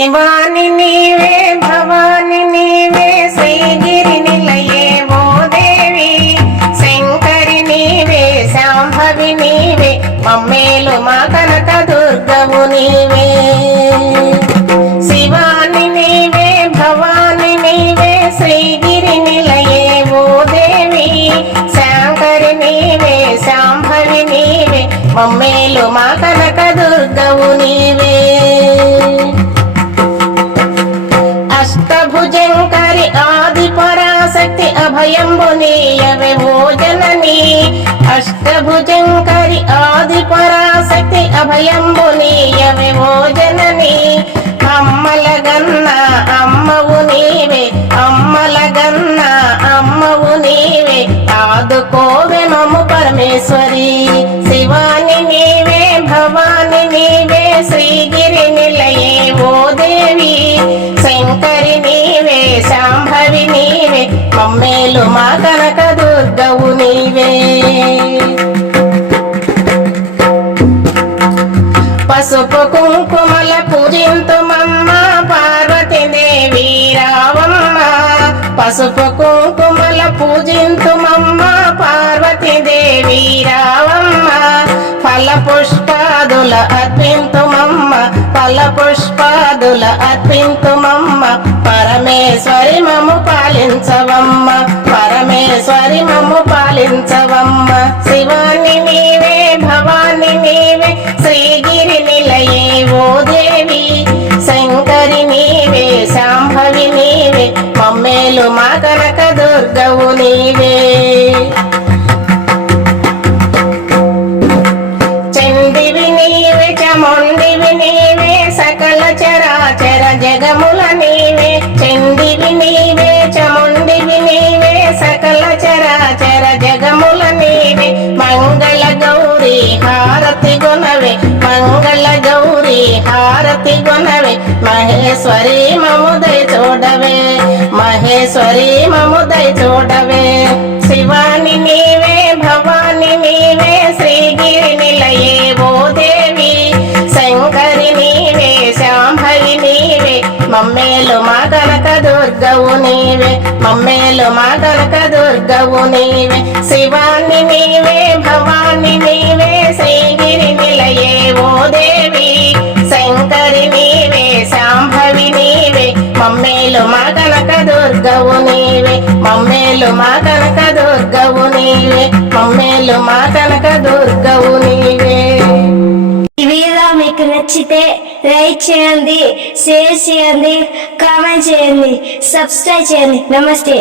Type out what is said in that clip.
శివాని నీవే భవాని నీవే శ్రీగిరి నిలయే ఓ దేవి. శంకరి నీవే శాంభవి నీవే మమ్మేలు మా కనక దుర్గవు నీవే. శివాని నీవే భవాని నీవే శ్రీగిరి నిలయే ఓ దేవి. శంకరి నీవే శాంభవి నీవే మమ్మేలు మా కనక దుర్గవు నీవే. శక్తి అభయంబునీయవే ఓ జనని. అష్టభుజంకరి ఆది పరాశక్తి అభయంబునీయవే ఓ జనని. అమ్మల గన్న అమ్మవు నీవే అమ్మల గన్న అమ్మవు నీవే. ఆదుకోవే మమ్ము పరమేశ్వరి శివాని నీ పసుపు కుంకుమల పూజింతుమమ్మ పార్వతి దేవి రావమ్మ. పసుపు కుంకుమల పూజింతుమమ్మ పార్వతి దేవి రావమ్మ. ఫల పుష్పాదుల అర్పింతుమమ్మ ఫల పుష్పాదుల అర్పింతుమమ్మ పరమేశ్వరి మము పాలించవమ్మ పరమేశ్వరి మము పాలించవమ్మ. శివాని కనక నీవే. చండివి నీవే చముండివి నీవే సకల చరాచర జగముల నీవే. హారతి గుణవే మహేశ్వరి మముదై చూడవే. మహేశ్వరి మముదై చూడవే. శివాని నీవే భవాని నీవే శ్రీగిరి నిలయే ఓ దేవి. శంకరి నీవే శాంభవి నీవే. మమ్మేలు మా కనక దుర్గవు నీవే. మమ్మేలు మా కనక దుర్గవు నీవే. శివాని నీవే భవాని మా కనక దుర్గవు నీవే మమ్మేలు మా కనక దుర్గవు నీవే మమ్మేలు మా కనక దుర్గవు నీవే. ఈ వీడియో మీకు నచ్చితే లైక్ చేయండి షేర్ చేయండి కామెంట్ చేయండి సబ్స్క్రైబ్ చేయండి. నమస్తే.